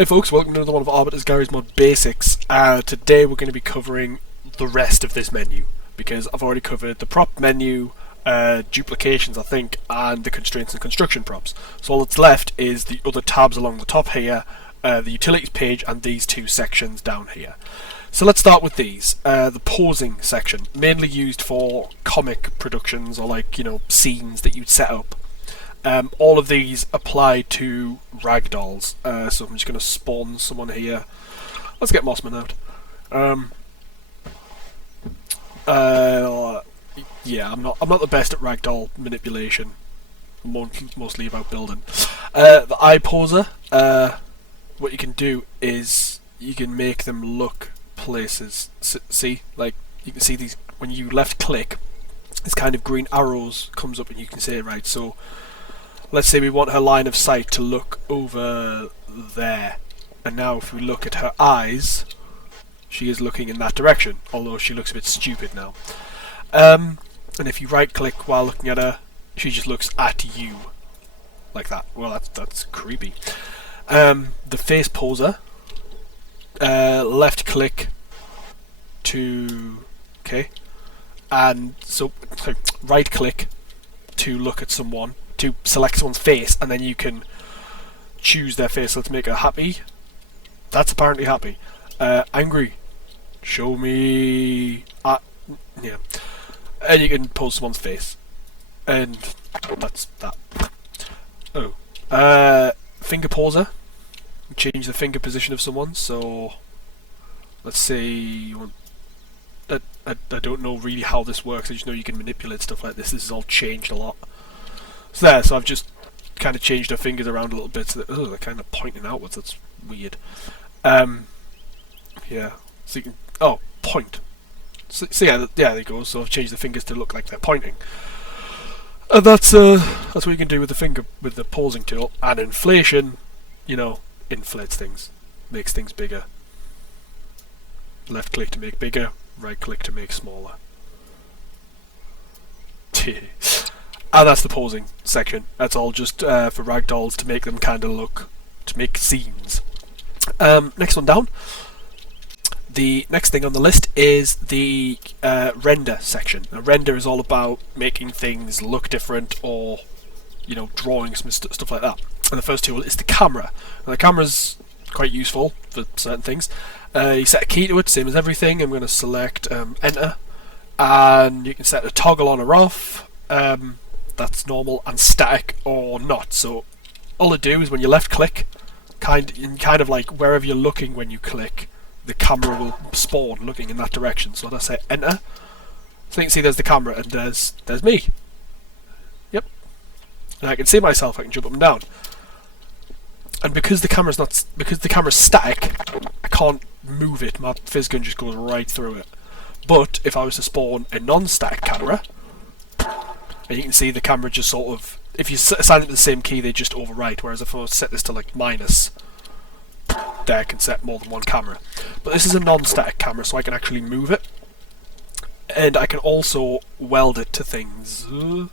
Hey folks, welcome to another one of Arbiter's Garrysmod Basics. Today we're going to be covering the rest of this menu, because I've already covered the prop menu, duplications I think, and the constraints and construction props. So all that's left is the other tabs along the top here, the utilities page, and these two sections down here. So let's start with these. The posing section, mainly used for comic productions or scenes that you'd set up. All of these apply to ragdolls, so I'm just going to spawn someone here. Let's get Mossman out. Yeah, I'm not the best at ragdoll manipulation. Mostly about building. The eye poser. What you can do is you can make them look places. See, like you can see these when you left click. This kind of green arrows comes up, and you can say, right, so let's say we want her line of sight to look over there, and now if we look at her eyes, she is looking in that direction, although she looks a bit stupid now. And if you right click while looking at her, she just looks at you like that. Well, that's creepy. The face poser, left click to and so right click to look at someone, to select someone's face, and then you can choose their face. Let's make her happy. That's apparently happy. Angry. Show me. Yeah. And you can pose someone's face, and that's that. Oh. Finger poser. Change the finger position of someone. So let's say you want. I don't know really how this works. I just know you can manipulate stuff like this. This has all changed a lot. So there, so I've just kind of changed her fingers around a little bit so that they're kind of pointing outwards. That's weird. Yeah. So you can point. So yeah, there you go. So I've changed the fingers to look like they're pointing. And that's what you can do with the finger with the posing tool. And inflation, inflates things, makes things bigger. Left click to make bigger, right click to make smaller. And that's the posing section. That's all just for ragdolls to make them kind of look, to make scenes. Next one down. The next thing on the list is the render section. Now, render is all about making things look different, or drawing some stuff like that. And the first tool is the camera. Now, the camera's quite useful for certain things. You set a key to it, same as everything. I'm going to select enter, and you can set a toggle on or off. That's normal, and static or not. So all it do is when you left click, kind of like wherever you're looking when you click, the camera will spawn looking in that direction. So let's say enter. So you can see there's the camera, and there's me. Yep. And I can see myself. I can jump up and down. And because the camera's static, I can't move it. My fizz gun just goes right through it. But if I was to spawn a non-static camera, and you can see the camera just sort of, if you assign it to the same key, they just overwrite. Whereas if I was to set this to like minus, there I can set more than one camera. But this is a non-static camera, so I can actually move it, and I can also weld it to things. It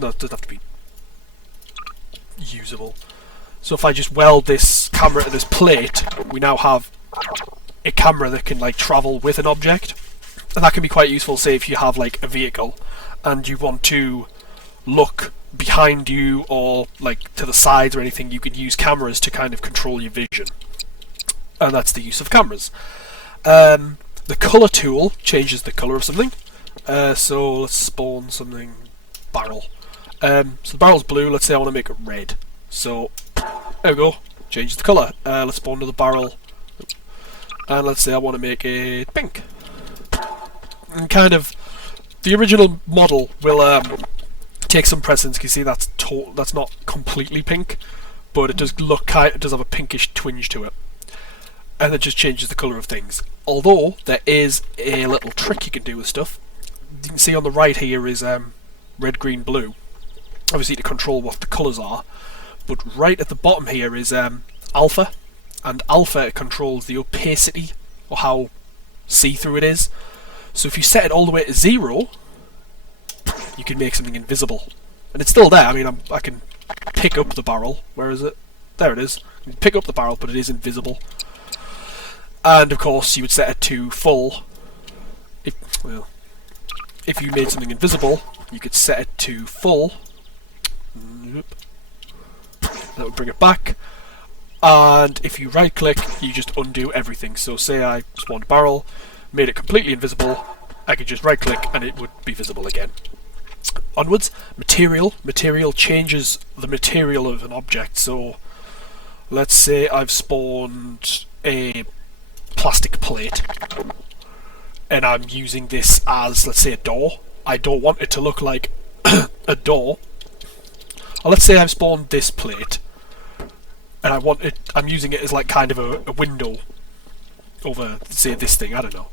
doesn't have to be usable. So if I just weld this camera to this plate, we now have a camera that can travel with an object, and that can be quite useful. Say if you have a vehicle and you want to look behind you or to the sides or anything, you can use cameras to kind of control your vision, and that's the use of cameras. The color tool changes the color of something. So let's spawn something barrel. So the barrel's blue. Let's say I want to make it red. So there we go. Change the color. Let's spawn another barrel, and let's say I want to make it pink. And kind of the original model will take some precedence. You see that's not completely pink, but it does it does have a pinkish twinge to it, and it just changes the color of things. Although there is a little trick you can do with stuff. You can see on the right here is red, green, blue. Obviously to control what the colours are, but right at the bottom here is alpha, and alpha controls the opacity, or how see-through it is. So if you set it all the way to 0, you can make something invisible, and it's still there. I mean, I can pick up the barrel. Where is it? There it is. You pick up the barrel, but it is invisible. And of course, you would set it to full. If you made something invisible, you could set it to full. That would bring it back. And if you right click, you just undo everything. So say I spawned a barrel, made it completely invisible, I could just right click and it would be visible again. Onwards, material. Material changes the material of an object. So let's say I've spawned a plastic plate and I'm using this as, let's say, a door. I don't want it to look like a door. Or let's say I've spawned this plate and I'm using it as like kind of a window over, say, this thing, I don't know.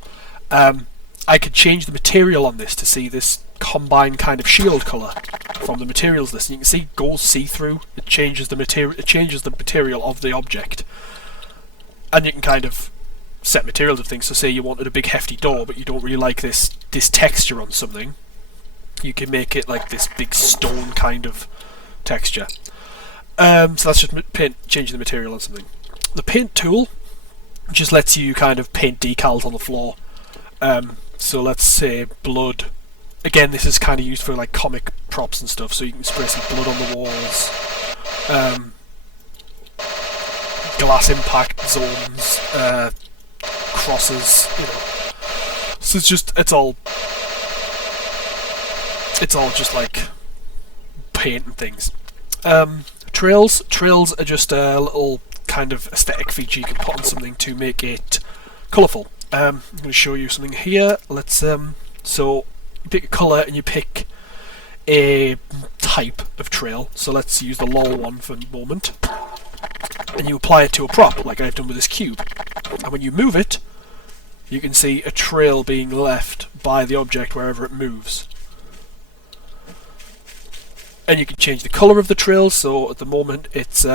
I could change the material on this to see this combined kind of shield colour from the materials list. And you can see it goes see-through. It changes the material of the object. And you can kind of set materials of things. So say you wanted a big hefty door, but you don't really like this texture on something. You can make it like this big stone kind of texture. So that's just changing the material on something. The paint tool just lets you kind of paint decals on the floor. So let's say blood. Again, this is kind of used for like comic props and stuff, so you can spray some blood on the walls. Glass impact zones, crosses, you know. So it's all just like paint and things. Trails are just a little kind of aesthetic feature you can put on something to make it colourful. I'm going to show you something here. Let's so you pick a colour and you pick a type of trail. So let's use the lol one for the moment. And you apply it to a prop, like I've done with this cube. And when you move it, you can see a trail being left by the object wherever it moves. And you can change the colour of the trail, so at the moment it's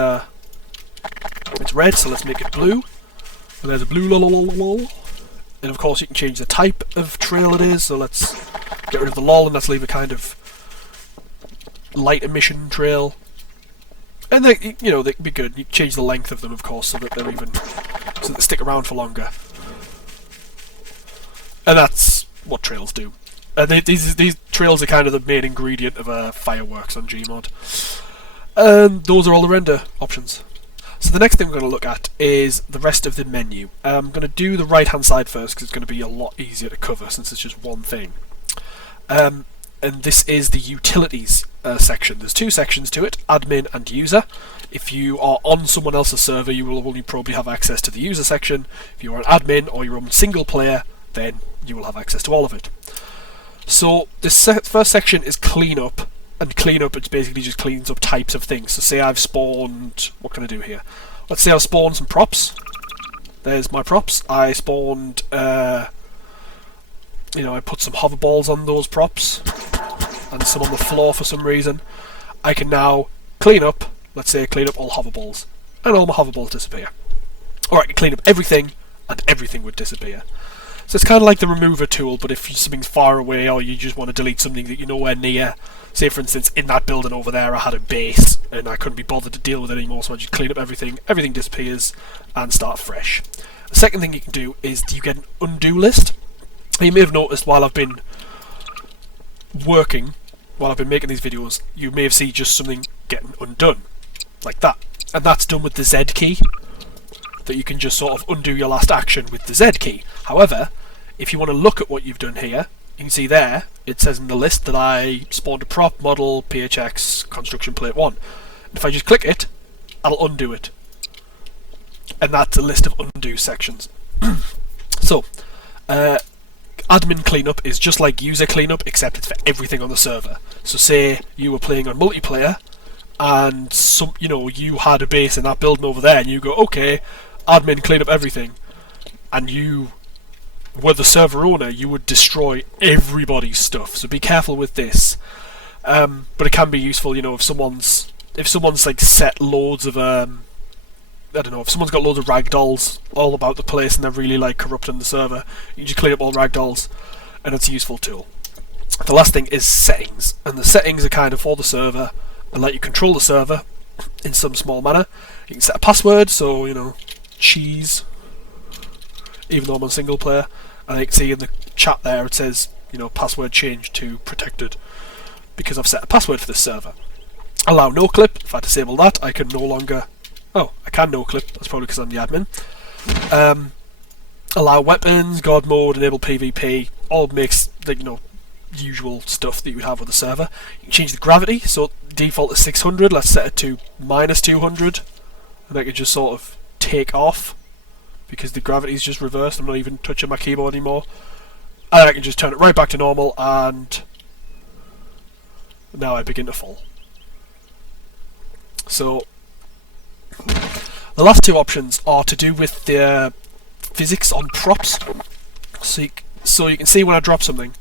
red, so let's make it blue. And there's a blue lol. And of course you can change the type of trail it is, so let's get rid of the lol and let's leave a kind of light emission trail. And they can be good. You change the length of them, of course, so that they stick around for longer. And that's what trails do. These trails are kind of the main ingredient of fireworks on Gmod. And those are all the render options. So the next thing we're going to look at is the rest of the menu. I'm going to do the right hand side first because it's going to be a lot easier to cover since it's just one thing. And this is the utilities section. There's two sections to it, admin and user. If you are on someone else's server, you will only probably have access to the user section. If you are an admin or you're on single player, then you will have access to all of it. So this first section is cleanup, and cleanup, it basically just cleans up types of things. So say I've spawned, what can I do here? Let's say I've spawned some props. There's my props. I spawned, I put some hoverballs on those props, and some on the floor for some reason. I can now clean up, let's say clean up all hoverballs, and all my hoverballs disappear. Or I can clean up everything, and everything would disappear. So it's kind of like the remover tool, but if something's far away or you just want to delete something that you're nowhere near. Say for instance, in that building over there I had a base and I couldn't be bothered to deal with it anymore, so I just clean up everything disappears, and start fresh. The second thing you can do is you get an undo list. You may have noticed while I've been making these videos, you may have seen just something getting undone, like that. And that's done with the Z key. That you can just sort of undo your last action with the Z key. However, if you want to look at what you've done here, you can see there, it says in the list that I spawned a prop, model, PHX, construction plate 1. And if I just click it, I'll undo it. And that's a list of undo sections. So, admin cleanup is just like user cleanup, except it's for everything on the server. So say you were playing on multiplayer, and you had a base in that building over there, and you go, okay, admin clean up everything, and you were the server owner, you would destroy everybody's stuff. So be careful with this. But it can be useful, if someone's like set loads of if someone's got loads of ragdolls all about the place and they're really like corrupting the server, you can just clean up all ragdolls, and it's a useful tool. The last thing is settings, and the settings are kind of for the server and let you control the server. in some small manner. You can set a password, so, you know, cheese, even though I'm on single player. And you can see in the chat there it says, you know, password changed to protected, because I've set a password for this server. Allow no clip. If I disable that, I can no longer... Oh, I can no clip. That's probably because I'm the admin. Allow weapons, God mode, enable PvP. All makes, like, you know, usual stuff that you would have with a server. You can change the gravity. So default is 600. Let's set it to -200, and I can just sort of take off because the gravity is just reversed. I'm not even touching my keyboard anymore, and I can just turn it right back to normal, and now I begin to fall. So the last two options are to do with the physics on props. So you can see when I drop something,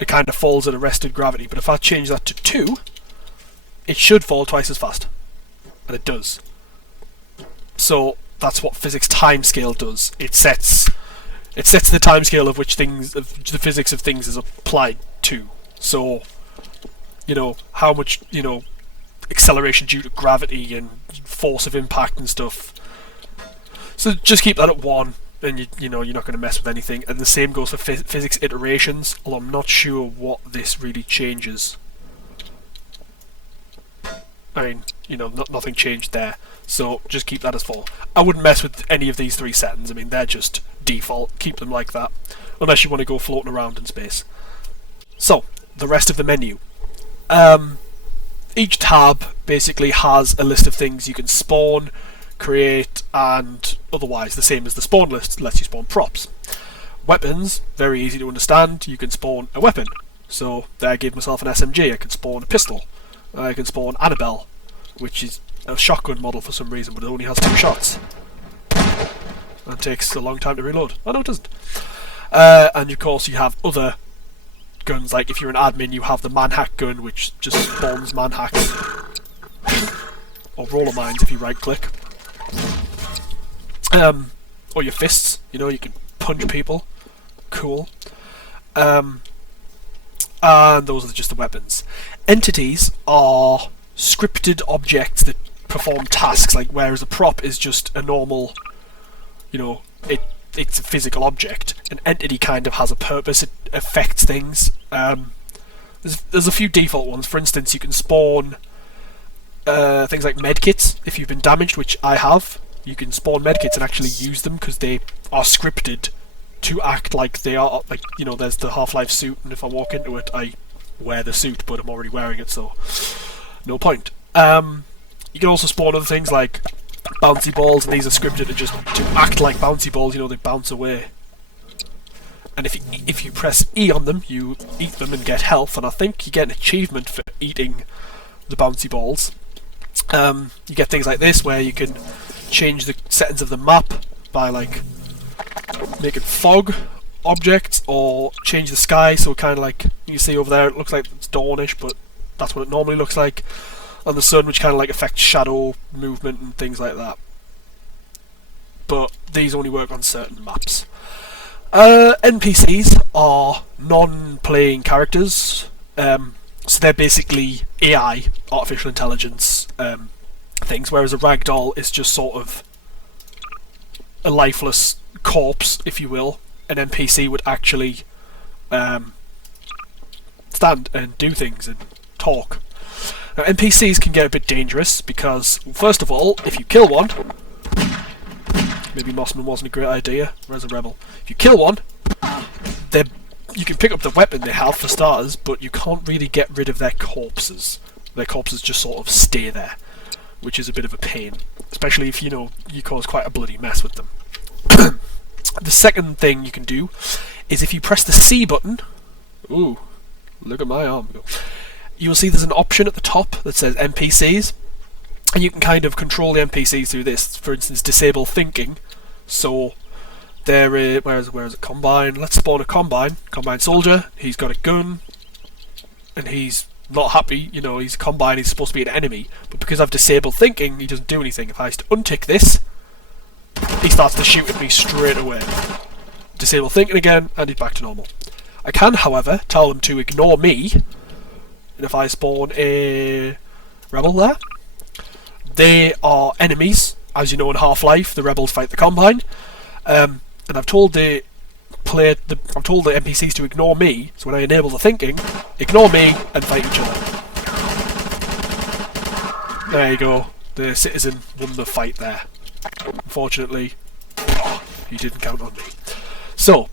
it kind of falls at arrested gravity, but if I change that to 2, it should fall twice as fast, and it does. So that's what physics timescale does. It sets the timescale of which things, of the physics of things, is applied to. So, you know, how much, you know, acceleration due to gravity and force of impact and stuff. So just keep that at 1, and you know, you're not going to mess with anything. And the same goes for physics iterations, although I'm not sure what this really changes. I mean, you know, nothing changed there, so just keep that as 4. I wouldn't mess with any of these 3 settings. I mean, they're just default. Keep them like that, unless you want to go floating around in space. So, the rest of the menu. Each tab basically has a list of things you can spawn, create, and otherwise the same as the spawn list lets you spawn props. Weapons, very easy to understand. You can spawn a weapon. So there I gave myself an SMG. I can spawn a pistol. I can spawn Annabelle, which is a shotgun model for some reason, but it only has 2 shots. And it takes a long time to reload. Oh no, it doesn't. And of course you have other guns, like if you're an admin you have the manhack gun, which just spawns manhacks. Or roller mines if you right click. Or your fists, you know, you can punch people. Cool. And those are just the weapons. Entities are scripted objects that perform tasks, like whereas a prop is just a normal, you know, it's a physical object. An entity kind of has a purpose, it affects things. There's a few default ones. For instance, you can spawn things like medkits if you've been damaged, which I have. You can spawn medkits and actually use them because they are scripted to act like they are, like, you know, there's the Half-Life suit, and if I walk into it I wear the suit, but I'm already wearing it, so no point. You can also spawn other things like bouncy balls, and these are scripted to act like bouncy balls, you know, they bounce away. And if you press E on them, you eat them and get health, and I think you get an achievement for eating the bouncy balls. You get things like this, where you can change the settings of the map by, like, making fog objects, or change the sky, so kind of like, you see over there, it looks like it's dawnish, but that's what it normally looks like. And the sun, which kind of like affects shadow movement and things like that. But these only work on certain maps. NPCs are non-playing characters, so they're basically AI, artificial intelligence things, whereas a ragdoll is just sort of a lifeless corpse, if you will. An NPC would actually stand and do things and talk. Now, NPCs can get a bit dangerous because, first of all, if you kill one, maybe Mossman wasn't a great idea, Res a Rebel. If you kill one, you can pick up the weapon they have for starters, but you can't really get rid of their corpses. Their corpses just sort of stay there, which is a bit of a pain, especially if, you know, you cause quite a bloody mess with them. The second thing you can do is if you press the C button, ooh, look at my arm go, you'll see there's an option at the top that says NPCs, and you can kind of control the NPCs through this. For instance, disable thinking. So there is, where is it? Combine. Let's spawn a combine soldier. He's got a gun, and he's not happy. You know, he's a combine. He's supposed to be an enemy, but because I've disabled thinking, he doesn't do anything. If I untick this, he starts to shoot at me straight away. Disable thinking again, and he's back to normal. I can, however, tell them to ignore me, and if I spawn a rebel there, they are enemies, as you know in Half-Life. The rebels fight the Combine, and I've told the NPCs to ignore me. So when I enable the thinking, ignore me and fight each other. There you go. The citizen won the fight there. Unfortunately, you didn't count on me. So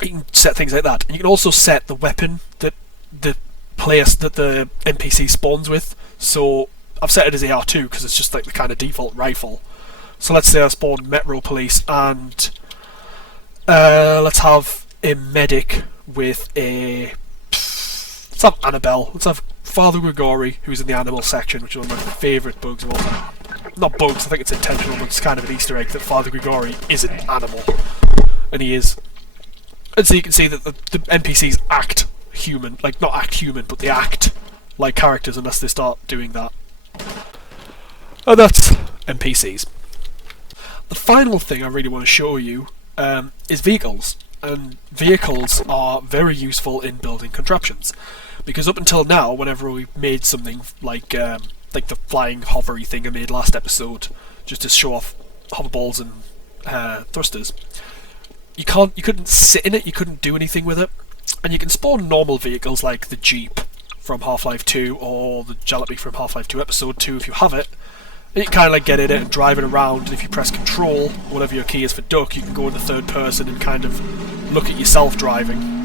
you can set things like that, and you can also set the weapon that the NPC spawns with. So I've set it as AR2 because it's just like the kind of default rifle. So let's say I spawn Metro Police, and let's have a medic with a... Let's have Annabelle. Let's have Father Grigori, who's in the animal section, which is one of my favourite bugs of all time. Not bugs, I think it's intentional, but it's kind of an Easter egg that Father Grigori is an animal. And he is. And so you can see that the NPCs act human. Like, not act human, but they act like characters unless they start doing that. And that's NPCs. The final thing I really want to show you is vehicles. And vehicles are very useful in building contraptions. Because up until now, whenever we made something like the flying hovery thing I made last episode, just to show off hoverballs and thrusters, you couldn't sit in it, you couldn't do anything with it. And you can spawn normal vehicles like the Jeep from Half-Life 2 or the Jalopy from Half-Life 2 Episode 2 if you have it. And you can kind of like get in it and drive it around, and if you press Control, whatever your key is for duck, you can go into third person and kind of look at yourself driving.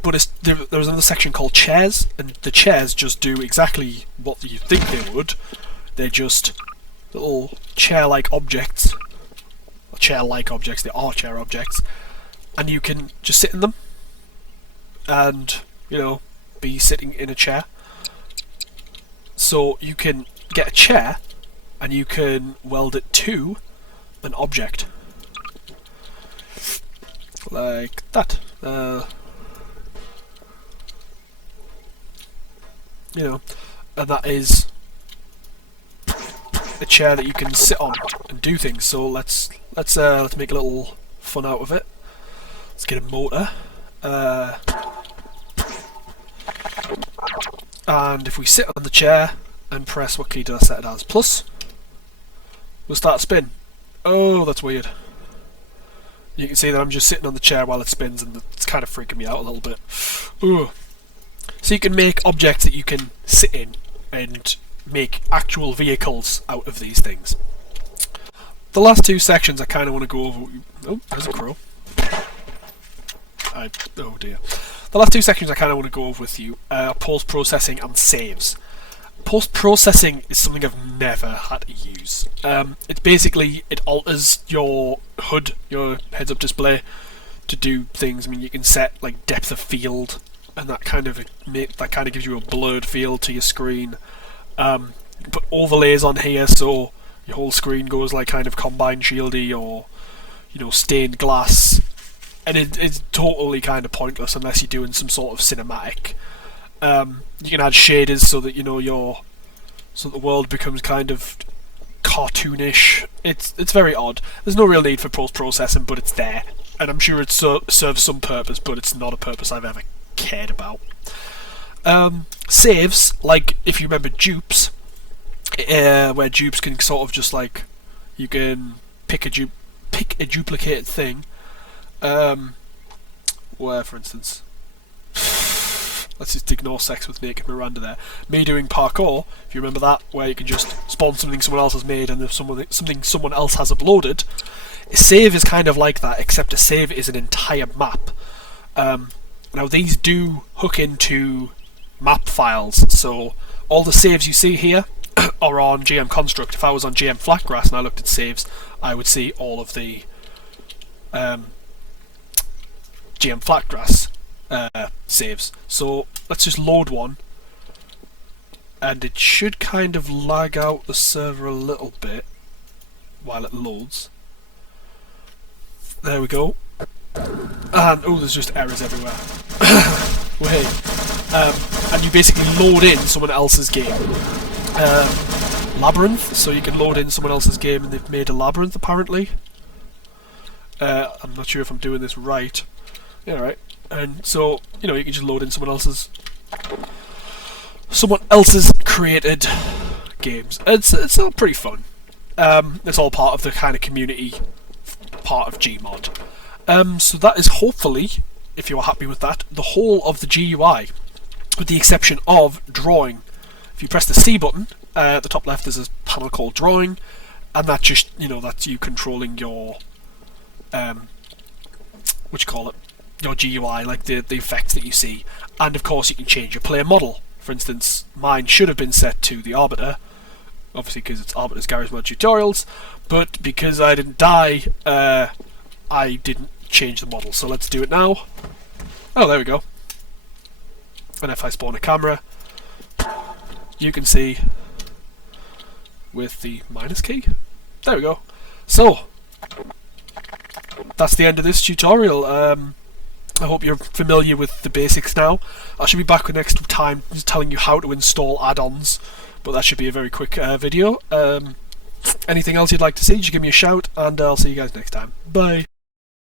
But there was another section called chairs, and the chairs just do exactly what you think they would. They're just little chair-like objects. Chair-like objects, they are chair objects. And you can just sit in them and, you know, be sitting in a chair. So you can get a chair and you can weld it to an object. Like that. You know, and that is a chair that you can sit on and do things. So let's make a little fun out of it. Let's get a motor. And if we sit on the chair and press, what key did I set it as? Plus, we'll start to spin. Oh, that's weird. You can see that I'm just sitting on the chair while it spins, and it's kind of freaking me out a little bit. Ooh. So you can make objects that you can sit in and make actual vehicles out of these things. The last two sections I kind of want to go over... Oh, there's a crow. Oh dear. The last two sections I kind of want to go over with you are post-processing and saves. Post-processing is something I've never had to use. It's basically, it alters your HUD, your heads-up display, to do things. I mean, you can set like depth of field, and that kind of gives you a blurred feel to your screen. You put overlays on here, so your whole screen goes like kind of Combine shieldy or, you know, stained glass. And it's totally kind of pointless unless you're doing some sort of cinematic. You can add shaders so that, you know, so the world becomes kind of cartoonish. It's very odd. There's no real need for post-processing, but it's there, and I'm sure it serves some purpose, but it's not a purpose I've ever cared about. Saves, like if you remember dupes, where dupes can sort of just like, you can pick a duplicated thing. Where, for instance, let's just ignore sex with naked Miranda there. Me doing parkour, if you remember that, where you can just spawn something someone else has made and if something someone else has uploaded. A save is kind of like that, except a save is an entire map. Now these do hook into map files, so all the saves you see here are on GM Construct. If I was on GM Flatgrass and I looked at saves, I would see all of the GM Flatgrass saves. So let's just load one, and it should kind of lag out the server a little bit while it loads. There we go. And oh, there's just errors everywhere. Wait. And you basically load in someone else's game. Labyrinth, so you can load in someone else's game, and they've made a labyrinth apparently. I'm not sure if I'm doing this right. Yeah, right. And so, you know, you can just load in someone else's created games. It's all pretty fun. It's all part of the kind of community part of Gmod. So that is hopefully, if you are happy with that, the whole of the GUI, with the exception of drawing. If you press the C button, at the top left there's a panel called drawing, and that's just, that's you controlling your your GUI, like the effects that you see. And of course you can change your player model. For instance, mine should have been set to the Arbiter, obviously because it's Arbiter's Garrysmod tutorials, but because I didn't die, I didn't change the model. So let's do it now. Oh, there we go. And if I spawn a camera, you can see with the minus key. There we go. So that's the end of this tutorial. I hope you're familiar with the basics now. I should be back with next time telling you how to install add-ons, but that should be a very quick video. Anything else you'd like to see, just give me a shout, and I'll see you guys next time. Bye.